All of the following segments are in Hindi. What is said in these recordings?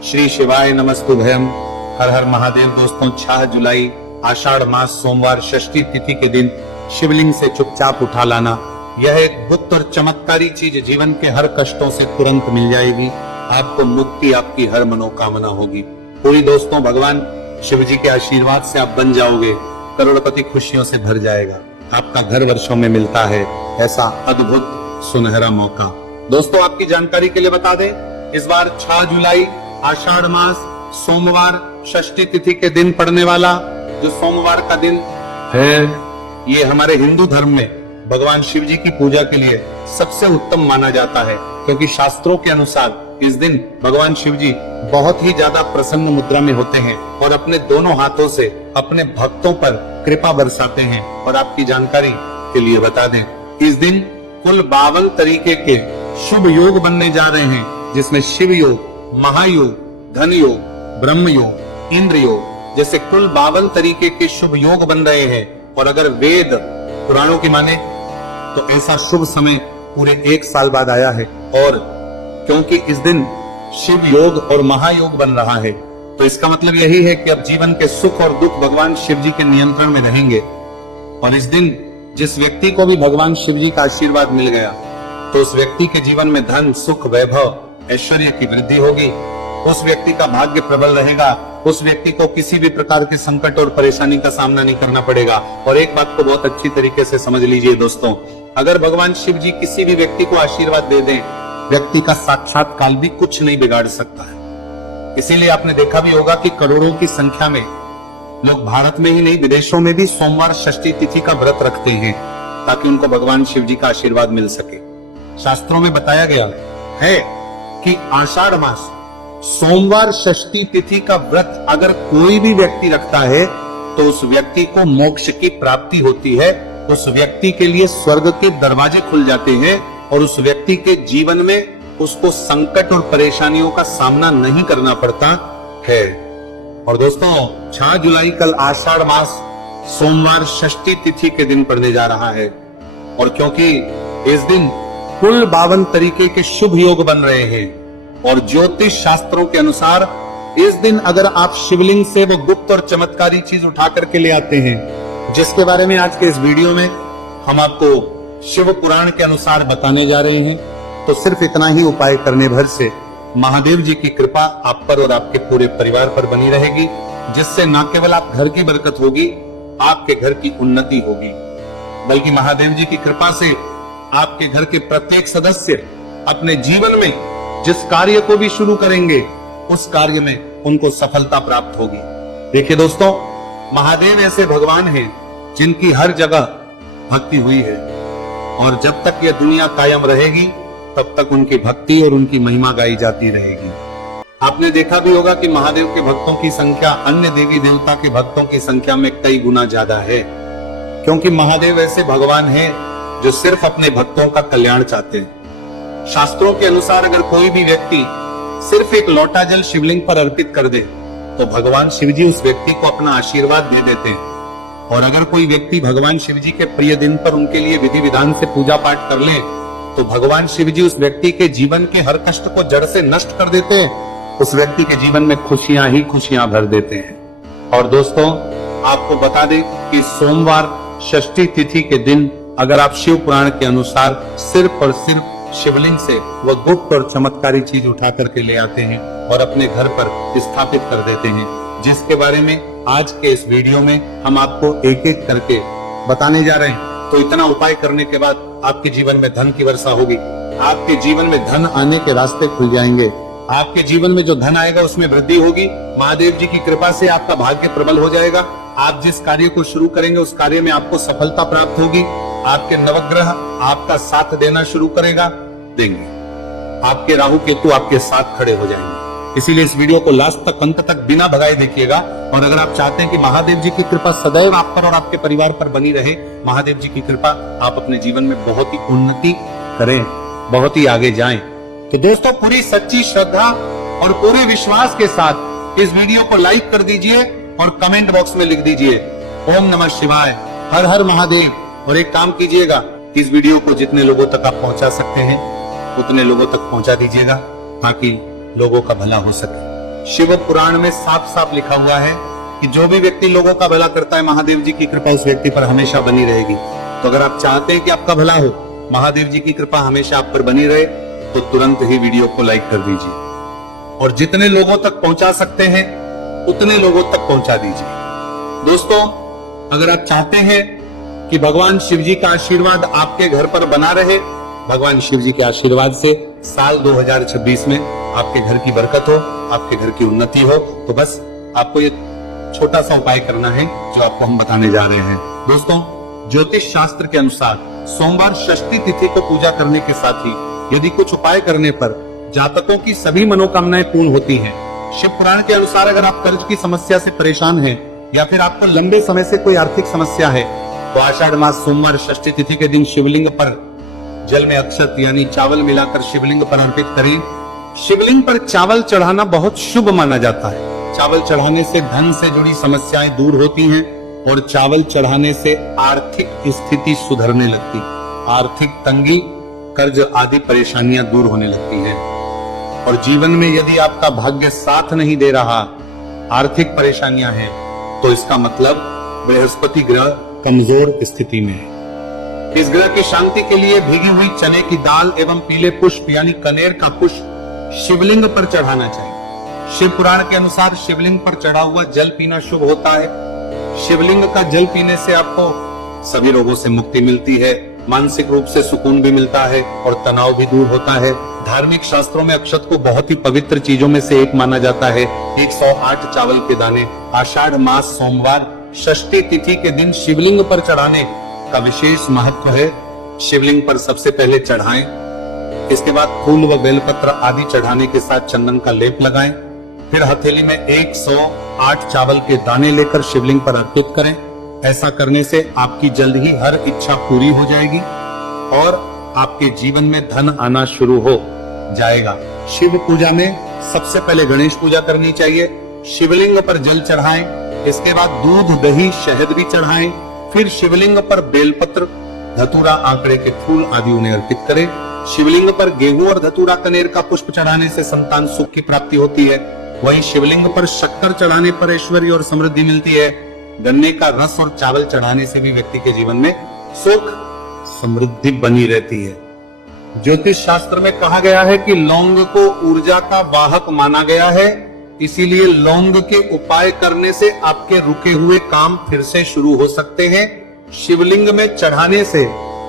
श्री शिवाय नमस्तुभयम। हर हर महादेव। दोस्तों 6 जुलाई आषाढ़ मास सोमवार षष्ठी तिथि के दिन शिवलिंग से चुपचाप उठा लाना, यह एक गुप्त और चमत्कारी चीज जीवन के हर कष्टों से तुरंत मिल जाएगी। आपको मुक्ति, आपकी हर मनोकामना होगी पूरी। दोस्तों भगवान शिव जी के आशीर्वाद से आप बन जाओगे करोड़पति, खुशियों से भर जाएगा। आपका घर वर्षों में मिलता है ऐसा अद्भुत सुनहरा मौका। दोस्तों आपकी जानकारी के लिए बता दें, इस बार 6 जुलाई आषाढ़ मास सोमवार षष्ठी तिथि के दिन पड़ने वाला जो सोमवार का दिन है, ये हमारे हिंदू धर्म में भगवान शिव जी की पूजा के लिए सबसे उत्तम माना जाता है, क्योंकि शास्त्रों के अनुसार इस दिन भगवान शिव जी बहुत ही ज्यादा प्रसन्न मुद्रा में होते हैं और अपने दोनों हाथों से अपने भक्तों पर कृपा बरसाते हैं। और आपकी जानकारी के लिए बता दें, इस दिन कुल 52 तरीके के शुभ योग बनने जा रहे हैं, जिसमें शिव योग, महायोग, धन योग, ब्रह्म योग, इंद्र योग जैसे कुल 52 तरीके के शुभ योग बन रहे हैं। और अगर वेद पुराणों की माने तो ऐसा शुभ समय पूरे 1 साल बाद आया है। और क्योंकि इस दिन शिव योग और महायोग बन रहा है, तो इसका मतलब यही है कि अब जीवन के सुख और दुख भगवान शिव जी के नियंत्रण में रहेंगे। और इस दिन जिस व्यक्ति को भी भगवान शिव जी का आशीर्वाद मिल गया, तो उस व्यक्ति के जीवन में धन, सुख, वैभव, ऐश्वर्य की वृद्धि होगी। उस व्यक्ति का भाग्य प्रबल रहेगा। उस व्यक्ति को किसी भी प्रकार के संकट और परेशानी का सामना नहीं करना पड़ेगा। और एक बात को बहुत अच्छी तरीके से समझ लीजिए दोस्तों, अगर भगवान शिव जी किसी भी व्यक्ति को आशीर्वाद दे दें, व्यक्ति का साक्षात काल भी कुछ नहीं बिगाड़ सकता है। इसीलिए आपने देखा भी होगा कि करोड़ों की संख्या में लोग भारत में ही नहीं विदेशों में भी सोमवार षष्ठी तिथि का व्रत रखते हैं, ताकि उनको भगवान शिव जी का आशीर्वाद मिल सके। शास्त्रों में बताया गया है कि आषाढ़ मास सोमवार षष्ठी तिथि का व्रत अगर कोई भी व्यक्ति रखता है, तो उस व्यक्ति को मोक्ष की प्राप्ति होती है। उस व्यक्ति के लिए स्वर्ग के दरवाजे खुल जाते हैं और उस व्यक्ति के जीवन में उसको संकट और परेशानियों का सामना नहीं करना पड़ता है। और दोस्तों 6 जुलाई कल आषाढ़ मास सोमवार षष्ठी तिथि के दिन पड़ने जा रहा है। और क्योंकि इस दिन कुल 52 तरीके के शुभ योग बन रहे हैं, और ज्योतिष शास्त्रों के अनुसार इस दिन अगर आप शिवलिंग से वो गुप्त और चमत्कारी चीज उठा करके ले आते हैं, जिसके बारे में आज के इस वीडियो में हम आपको शिव पुराण के अनुसार बताने जा रहे हैं, तो सिर्फ इतना ही उपाय करने भर से महादेव जी की कृपा आप पर और आपके पूरे परिवार पर बनी रहेगी, जिससे न केवल आप घर की बरकत होगी, आपके घर की उन्नति होगी, बल्कि महादेव जी की कृपा से आपके घर के प्रत्येक सदस्य अपने जीवन में जिस कार्य को भी शुरू करेंगे, उस कार्य में उनको सफलता प्राप्त होगी। देखिए दोस्तों, महादेव ऐसे भगवान हैं जिनकी हर जगह भक्ति हुई है, और जब तक यह दुनिया कायम रहेगी तब तक उनकी भक्ति और उनकी महिमा गाई जाती रहेगी। आपने देखा भी होगा कि महादेव के भक्तों की संख्या अन्य देवी देवता के भक्तों की संख्या में कई गुना ज्यादा है, क्योंकि महादेव ऐसे भगवान हैं जो सिर्फ अपने भक्तों का कल्याण चाहते हैं। शास्त्रों के अनुसार अगर कोई भी व्यक्ति सिर्फ एक लोटा जल शिवलिंग पर अर्पित कर दे, तो भगवान शिव जी उस व्यक्ति को अपना आशीर्वाद दे देते हैं। और अगर कोई व्यक्ति भगवान शिव जी के प्रिय दिन पर उनके लिए विधि विधान से पूजा पाठ कर ले, तो भगवान शिव जी उस व्यक्ति के जीवन के हर कष्ट को जड़ से नष्ट कर देते हैं। उस व्यक्ति के जीवन में खुशियां ही खुशियां भर देते हैं। और दोस्तों आपको बता दें कि सोमवार षष्ठी तिथि के दिन अगर आप शिव पुराण के अनुसार सिर्फ और सिर्फ शिवलिंग से वह गुप्त और चमत्कारी चीज उठा करके ले आते हैं और अपने घर पर स्थापित कर देते हैं, जिसके बारे में आज के इस वीडियो में हम आपको एक एक करके बताने जा रहे हैं। तो इतना उपाय करने के बाद आपके जीवन में धन की वर्षा होगी, आपके जीवन में धन आने के रास्ते खुल जाएंगे, आपके जीवन में जो धन आएगा उसमें वृद्धि होगी। महादेव जी की कृपा से आपका भाग्य प्रबल हो जाएगा। आप जिस कार्य को शुरू करेंगे उस कार्य में आपको सफलता प्राप्त होगी। आपके नवग्रह आपका साथ देना शुरू देंगे। आपके राहु केतु आपके साथ खड़े हो जाएंगे। इसीलिए इस वीडियो को लास्ट तक, अंत तक बिना भगाए देखिएगा। और अगर आप चाहते हैं कि महादेव जी की कृपा सदैव आप पर और आपके परिवार पर बनी रहे, महादेव जी की कृपा, आप अपने जीवन में बहुत ही उन्नति करें, बहुत ही आगे जाएं, तो दोस्तों पूरी सच्ची श्रद्धा और पूरे विश्वास के साथ इस वीडियो को लाइक कर दीजिए और कमेंट बॉक्स में लिख दीजिए ओम नमः शिवाय, हर हर महादेव। और एक काम कीजिएगा, इस वीडियो को जितने लोगों तक आप पहुंचा सकते हैं उतने लोगों तक पहुंचा दीजिएगा, ताकि लोगों का भला हो सके। शिव पुराण में साफ साफ लिखा हुआ है कि जो भी व्यक्ति लोगों का भला करता है, महादेव जी की कृपा उस व्यक्ति पर हमेशा बनी रहेगी। तो अगर आप चाहते हैं कि आपका भला हो, महादेव जी की कृपा हमेशा आप पर बनी रहे, तो तुरंत ही वीडियो को लाइक कर दीजिए और जितने लोगों तक पहुंचा सकते हैं उतने लोगों तक पहुंचा दीजिए। दोस्तों, अगर आप चाहते हैं कि भगवान शिव जी का आशीर्वाद आपके घर पर बना रहे, भगवान शिव जी के आशीर्वाद से साल 2026 में आपके घर की बरकत हो, आपके घर की उन्नति हो, तो बस आपको ये छोटा सा उपाय करना है जो आपको हम बताने जा रहे हैं। दोस्तों, ज्योतिष शास्त्र के अनुसार सोमवार षष्ठी तिथि को पूजा करने के साथ ही यदि कुछ उपाय करने पर जातकों की सभी मनोकामनाएं पूर्ण होती हैं। शिव पुराण के अनुसार अगर आप कर्ज की समस्या से परेशान हैं या फिर आपको लंबे समय से कोई आर्थिक समस्या है, तो आषाढ़ मास सोमवार षष्ठी तिथि के दिन शिवलिंग पर जल में अक्षत यानी चावल मिलाकर शिवलिंग पर अर्पित करें। शिवलिंग पर चावल चढ़ाना बहुत शुभ माना जाता है। चावल चढ़ाने से धन से जुड़ी समस्याएं दूर होती हैं और चावल चढ़ाने से आर्थिक स्थिति सुधरने लगती, आर्थिक तंगी, कर्ज आदि परेशानियां दूर होने लगती हैं। और जीवन में यदि आपका भाग्य साथ नहीं दे रहा, आर्थिक परेशानियां हैं, तो इसका मतलब बृहस्पति ग्रह कमजोर स्थिति में है। इस ग्रह की शांति के लिए भीगी हुई चने की दाल एवं पीले पुष्प यानी कनेर का पुष्प शिवलिंग पर चढ़ाना चाहिए। शिव पुराण के अनुसार शिवलिंग पर चढ़ा हुआ जल पीना शुभ होता है। शिवलिंग का जल पीने से आपको सभी रोगों से मुक्ति मिलती है, मानसिक रूप से सुकून भी मिलता है और तनाव भी दूर होता है। धार्मिक शास्त्रों में अक्षत को बहुत ही पवित्र चीजों में से एक माना जाता है। 108 चावल के दाने आषाढ़ मास सोमवार षष्ठी तिथि के दिन शिवलिंग पर चढ़ाने का विशेष महत्व है। शिवलिंग पर सबसे पहले चढ़ाएं, इसके बाद फूल व बेलपत्र आदि चढ़ाने के साथ चंदन का लेप लगाएं। फिर हथेली में 108 चावल के दाने लेकर शिवलिंग पर अर्पित करें। ऐसा करने से आपकी जल्द ही हर इच्छा पूरी हो जाएगी और आपके जीवन में धन आना शुरू हो जाएगा। शिव पूजा में सबसे पहले गणेश पूजा करनी चाहिए। शिवलिंग पर जल चढ़ाएं, इसके बाद दूध, दही, शहद भी चढ़ाएं। फिर शिवलिंग पर बेलपत्र, धतूरा, आंकड़े के फूल आदि उन्हें अर्पित करें। शिवलिंग पर गेहूं और धतूरा कनेर का पुष्प चढ़ाने से संतान सुख की प्राप्ति होती है। वहीं शिवलिंग पर शक्कर चढ़ाने पर ऐश्वर्य और समृद्धि मिलती है। गन्ने का रस और चावल चढ़ाने से भी व्यक्ति के जीवन में सुख समृद्धि बनी रहती है। ज्योतिष शास्त्र में कहा गया है कि लौंग को ऊर्जा का वाहक माना गया है, इसीलिए लौंग के उपाय करने से आपके रुके हुए काम फिर से शुरू हो सकते हैं। शिवलिंग में चढ़ाने से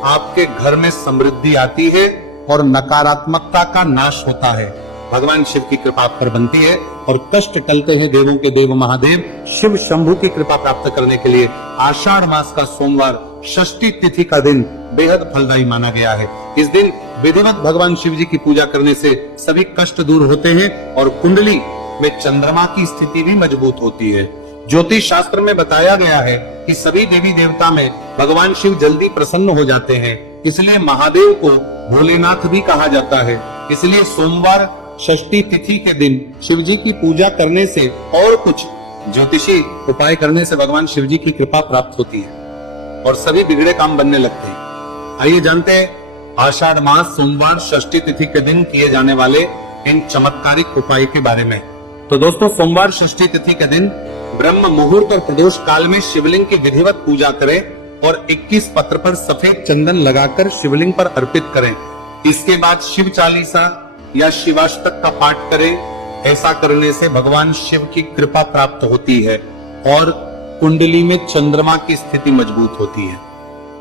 आपके घर में समृद्धि आती है और नकारात्मकता का नाश होता है। भगवान शिव की कृपा आप पर बनती है और कष्ट टलते हैं। देवों के देव महादेव शिव शंभु की कृपा प्राप्त करने के लिए आषाढ़ मास का सोमवार षष्ठी तिथि का दिन बेहद फलदायी माना गया है। इस दिन विधिवत भगवान शिव जी की पूजा करने से सभी कष्ट दूर होते हैं और कुंडली में चंद्रमा की स्थिति भी मजबूत होती है। ज्योतिष शास्त्र में बताया गया है कि सभी देवी देवता में भगवान शिव जल्दी प्रसन्न हो जाते हैं, इसलिए महादेव को भोलेनाथ भी कहा जाता है। इसलिए सोमवार षष्ठी तिथि के दिन शिव जी की पूजा करने से और कुछ ज्योतिषी उपाय करने से भगवान शिव जी की कृपा प्राप्त होती है और सभी बिगड़े काम बनने लगते हैं। आइए जानते हैं आषाढ़ मास सोमवार षष्ठी तिथि के दिन किए जाने वाले इन चमत्कारिक उपाय के बारे में। तो दोस्तों, सोमवार षष्ठी तिथि के दिन ब्रह्म मुहूर्त और प्रदोष काल में शिवलिंग की विधिवत पूजा करें और 21 पत्र पर सफेद चंदन लगाकर शिवलिंग पर अर्पित करें। इसके बाद शिव चालीसा या शिवाष्टक का पाठ करें। ऐसा करने से भगवान शिव की कृपा प्राप्त होती है और कुंडली में चंद्रमा की स्थिति मजबूत होती है।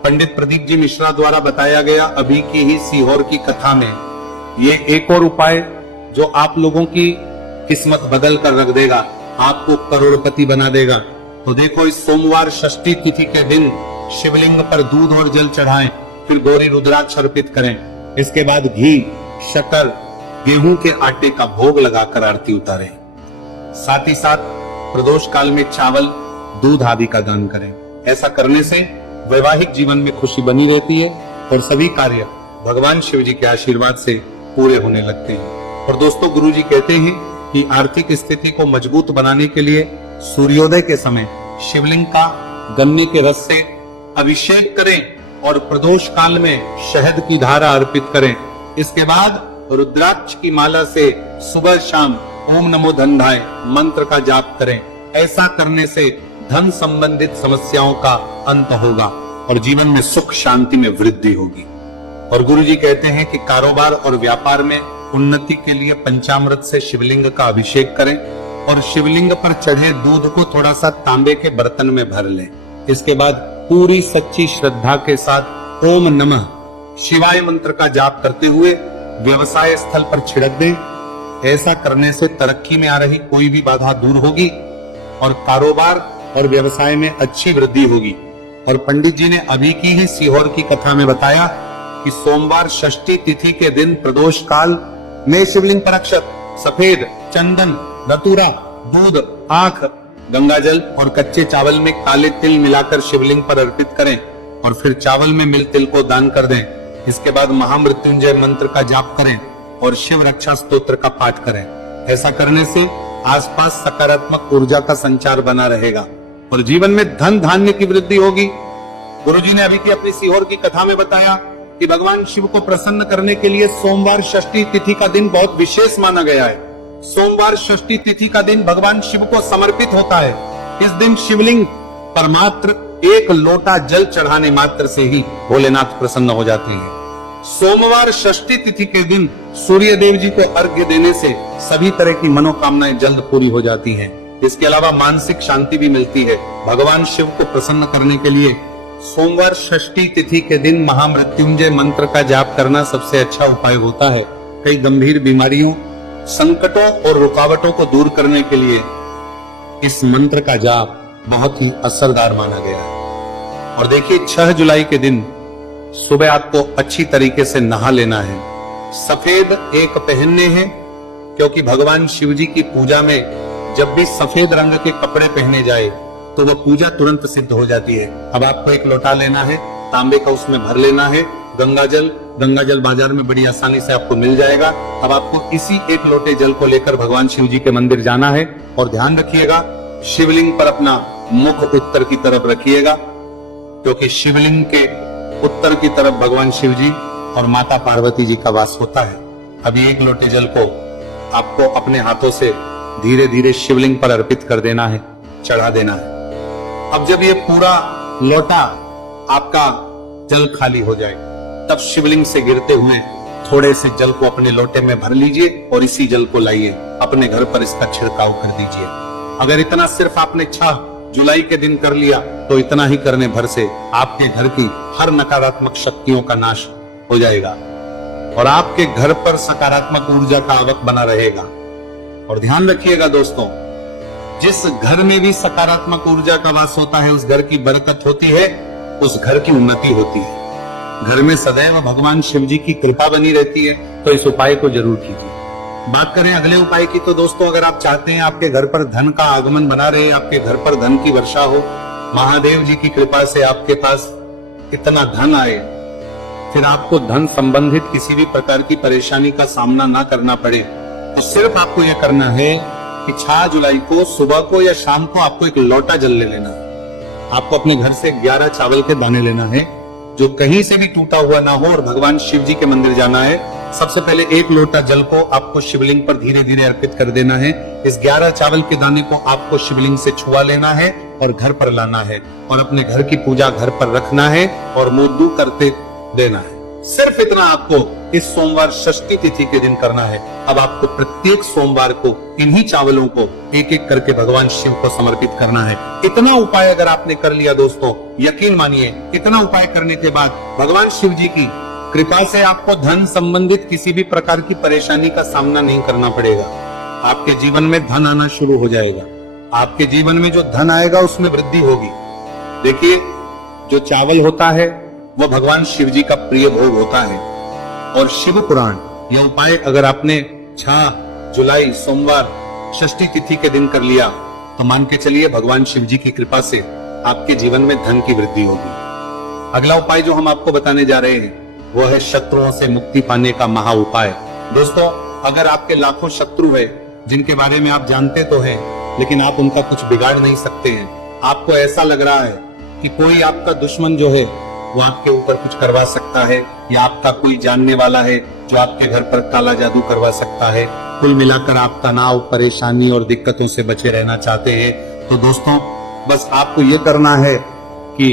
पंडित प्रदीप जी मिश्रा द्वारा बताया गया अभी की ही सीहोर की कथा में ये एक और उपाय जो आप लोगों की किस्मत बदल कर रख देगा, आपको करोड़पति बना देगा। तो देखो, इस सोमवार षष्ठी तिथि के दिन शिवलिंग पर दूध और जल चढ़ाएं, फिर गौरी रुद्राक्ष अर्पित करें। इसके बाद घी, शक्कर, गेहूं के आटे का भोग लगाकर आरती उतारें। साथ ही साथ प्रदोष काल में चावल, दूध आदि का दान करें। ऐसा करने से वैवाहिक जीवन में खुशी बनी रहती है और सभी कार्य भगवान शिव जी के आशीर्वाद से पूरे होने लगते हैं। और दोस्तों, गुरु जी कहते हैं कि आर्थिक स्थिति को मजबूत बनाने के लिए सूर्योदय के समय शिवलिंग का गन्ने के रस से अभिषेक करें और प्रदोष काल में शहद की धारा अर्पित करें। इसके बाद रुद्राक्ष की माला से सुबह शाम ओम नमो धनधाय मंत्र का जाप करें। ऐसा करने से धन संबंधित समस्याओं का अंत होगा और जीवन में सुख शांति में वृद्धि होगी। और गुरुजी कहते हैं कि कारोबार और व्यापार में उन्नति के लिए पंचामृत से शिवलिंग का अभिषेक करें और शिवलिंग पर चढ़े दूध को थोड़ा सा तांबे के बर्तन में भर लें। इसके बाद पूरी सच्ची श्रद्धा के साथ ओम नमः शिवाय मंत्र का जाप करते हुए व्यवसाय स्थल पर छिड़क दें। ऐसा करने से तरक्की में आ रही कोई भी बाधा दूर होगी और कारोबार और व्यवसाय में अच्छी वृद्धि होगी। और पंडित जी ने अभी की ही सीहोर की कथा में बताया कि सोमवार षष्ठी तिथि के दिन प्रदोष काल में शिवलिंग पर अक्षत, सफेद, चंदन, धतूरा, दूध, आख, गंगाजल और कच्चे चावल में काले तिल मिलाकर शिवलिंग पर अर्पित करें और फिर चावल में मिल तिल को दान कर दें। इसके बाद महामृत्युंजय मंत्र का जाप करें और शिव रक्षा स्तोत्र का पाठ करें। ऐसा करने से आसपास सकारात्मक ऊर्जा का संचार बना रहेगा और जीवन में धन धान्य की वृद्धि होगी। गुरुजी ने अभी की अपनी सीहोर की कथा में बताया कि भगवान शिव को प्रसन्न करने के लिए सोमवार षष्ठी तिथि का दिन बहुत विशेष माना गया है। सोमवार षष्ठी तिथि का दिन भगवान शिव को समर्पित होता है। इस दिन शिवलिंग पर मात्र एक लोटा जल चढ़ाने मात्र से ही भोलेनाथ प्रसन्न हो जाती है। सोमवार षष्ठी तिथि के दिन सूर्य देव जी को अर्घ्य देने से सभी तरह की मनोकामनाएं जल्द पूरी हो जाती हैं। इसके अलावा मानसिक शांति भी मिलती है। भगवान शिव को प्रसन्न करने के लिए सोमवार षष्ठी तिथि के दिन महामृत्युंजय मंत्र का जाप करना सबसे अच्छा उपाय होता है। कई गंभीर बीमारियों, संकटों और रुकावटों को दूर करने के लिए इस मंत्र का जाप बहुत ही असरदार माना गया है। और देखिए 6 जुलाई के दिन सुबह आपको अच्छी तरीके से नहा लेना है। सफेद एक पहनने हैं क्योंकि भगवान शिव जी की पूजा में जब भी सफेद रंग के कपड़े पहने जाए तो वह पूजा तुरंत सिद्ध हो जाती है। अब आपको एक लोटा लेना है, तांबे का उसमें भर लेना है गंगाजल बाजार में बड़ी आसानी से आपको मिल जाएगा। अब आपको इसी एक लोटे जल को लेकर भगवान शिव जी के मंदिर जाना है और ध्यान रखिएगा शिवलिंग पर अपना मुख उत्तर की तरफ रखिएगा क्योंकि शिवलिंग के उत्तर की तरफ भगवान शिव जी और माता पार्वती जी का वास होता है। अभी एक लोटे जल को आपको अपने हाथों से धीरे धीरे शिवलिंग पर अर्पित कर देना है, चढ़ा देना है। अब जब ये पूरा लोटा आपका जल खाली हो जाए तब शिवलिंग से गिरते हुए थोड़े से जल को अपने लोटे में भर लीजिए और इसी जल को लाइए अपने घर पर इसका छिड़काव कर दीजिए। अगर इतना सिर्फ आपने 6 जुलाई के दिन कर लिया तो इतना ही करने भर से आपके घर की हर नकारात्मक शक्तियों का नाश हो जाएगा और आपके घर पर सकारात्मक ऊर्जा का आवक बना रहेगा। और ध्यान रखिएगा दोस्तों, जिस घर में भी सकारात्मक ऊर्जा का वास होता है उस घर की बरकत होती है, उस घर की उन्नति होती है। घर में सदैव भगवान शिव जी की कृपा बनी रहती है। तो इस उपाय को जरूर कीजिए। बात करें अगले उपाय की तो दोस्तों, अगर आप चाहते हैं आपके घर पर धन का आगमन बना रहे, आपके घर पर धन की वर्षा हो, महादेव जी की कृपा से आपके पास इतना धन आए, फिर आपको धन संबंधित किसी भी प्रकार की परेशानी का सामना ना करना पड़े, तो सिर्फ आपको यह करना है कि 6 जुलाई को सुबह को या शाम को आपको एक लोटा जल ले लेना है। आपको अपने घर से 11 चावल के दाने लेना है जो कहीं से भी टूटा हुआ ना हो और भगवान शिव जी के मंदिर जाना है। सबसे पहले एक लोटा जल को आपको शिवलिंग पर धीरे धीरे अर्पित कर देना है। इस 11 चावल के दाने को आपको शिवलिंग से छुआ लेना है और घर पर लाना है और अपने घर की पूजा घर पर रखना है और मुद्दू करते देना है। सिर्फ इतना आपको इस सोमवार षष्ठी तिथि के दिन करना है। अब आपको प्रत्येक सोमवार को इन्हीं चावलों को एक एक करके भगवान शिव को समर्पित करना है। इतना उपाय अगर आपने कर लिया दोस्तों, यकीन मानिए इतना उपाय करने के बाद भगवान शिव जी की कृपा से आपको धन संबंधित किसी भी प्रकार की परेशानी का सामना नहीं करना पड़ेगा। आपके जीवन में धन आना शुरू हो जाएगा। आपके जीवन में जो धन आएगा उसमें वृद्धि होगी। देखिए, जो चावल होता है वो भगवान शिव जी का प्रिय भोग होता है और शिव पुराण यह उपाय अगर आपने 6 जुलाई सोमवार षष्ठी तिथि के दिन कर लिया तो मान के चलिए भगवान शिव जी की कृपा से आपके जीवन में धन की वृद्धि होगी। अगला उपाय जो हम आपको बताने जा रहे हैं वो है शत्रुओं से मुक्ति पाने का महा उपाय। दोस्तों, अगर आपके लाखों शत्रु है जिनके बारे में आप जानते तो हैं लेकिन आप उनका कुछ बिगाड़ नहीं सकते हैं, आपको ऐसा लग रहा है कि कोई आपका दुश्मन जो है वो आपके ऊपर कुछ करवा सकता है या आपका कोई जानने वाला है जो आपके घर पर काला जादू करवा सकता है, कुल मिलाकर आप तनाव, परेशानी और दिक्कतों से बचे रहना चाहते हैं तो दोस्तों बस आपको ये करना है कि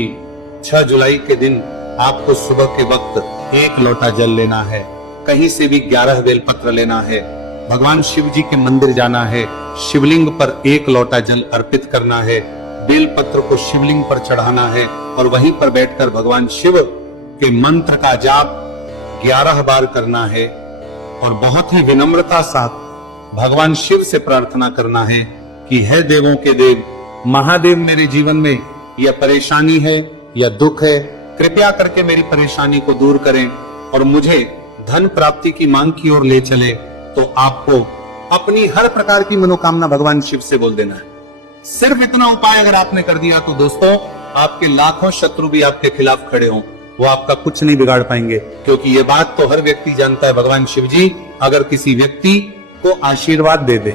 6 जुलाई के दिन आपको सुबह के वक्त 1 लोटा जल लेना है, कहीं से भी 11 बेलपत्र लेना है, भगवान शिव जी के मंदिर जाना है, शिवलिंग पर 1 लोटा जल अर्पित करना है, बेलपत्र को शिवलिंग पर चढ़ाना है और वहीं पर बैठकर भगवान शिव के मंत्र का जाप 11 बार करना है और बहुत ही विनम्रता साथ भगवान शिव से प्रार्थना करना है कि हे देवों के देव महादेव, मेरे जीवन में यह परेशानी है या दुख है, कृपया करके मेरी परेशानी को दूर करें और मुझे धन प्राप्ति की मांग की ओर ले चले। तो आपको अपनी हर प्रकार की मनोकामना भगवान शिव से बोल देना है। सिर्फ इतना उपाय अगर आपने कर दिया तो दोस्तों आपके लाखों शत्रु भी आपके खिलाफ खड़े हों, वो आपका कुछ नहीं बिगाड़ पाएंगे, क्योंकि ये बात तो हर व्यक्ति जानता है। भगवान शिव जी अगर किसी व्यक्ति को आशीर्वाद दे दे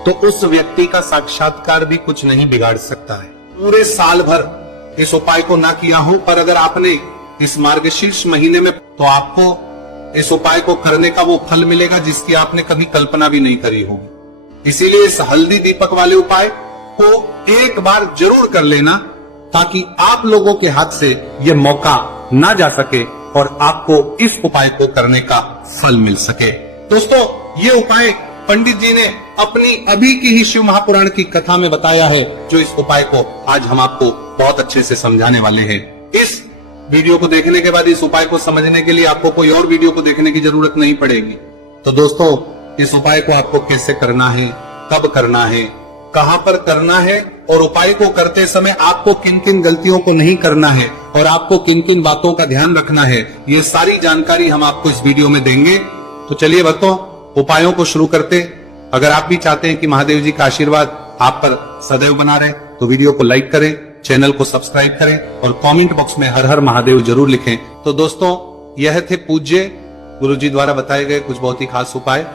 तो उस व्यक्ति का साक्षात्कार भी कुछ नहीं बिगाड़ सकता है। पूरे साल भर इस उपाय को ना किया हो, पर अगर आपने इस मार्गशीर्ष महीने में, तो आपको इस उपाय को करने का वो फल मिलेगा जिसकी आपने कभी कल्पना भी नहीं करी होगी। इसीलिए इस हल्दी दीपक वाले उपाय को एक बार जरूर कर लेना, ताकि आप लोगों के हाथ से यह मौका ना जा सके और आपको इस उपाय को करने का फल मिल सके। दोस्तों ये उपाय पंडित जी ने अपनी अभी की ही शिव महापुराण की कथा में बताया है, जो इस उपाय को आज हम आपको बहुत अच्छे से समझाने वाले हैं। इस वीडियो को देखने के बाद इस उपाय को समझने के लिए आपको कोई और वीडियो को देखने की जरूरत नहीं पड़ेगी। तो दोस्तों इस उपाय को आपको कैसे करना है, कब करना है, कहां पर करना है और उपाय को करते समय आपको किन किन गलतियों को नहीं करना है और आपको किन किन बातों का ध्यान रखना है, ये सारी जानकारी हम आपको इस वीडियो में देंगे। तो चलिए भक्तों उपायों को शुरू करते। अगर आप भी चाहते हैं कि महादेव जी का आशीर्वाद आप पर सदैव बना रहे तो वीडियो को लाइक करें, चैनल को सब्सक्राइब करें और कमेंट बॉक्स में हर हर महादेव जरूर लिखें। तो दोस्तों यह थे पूज्य गुरुजी द्वारा बताए गए कुछ बहुत ही खास उपाय।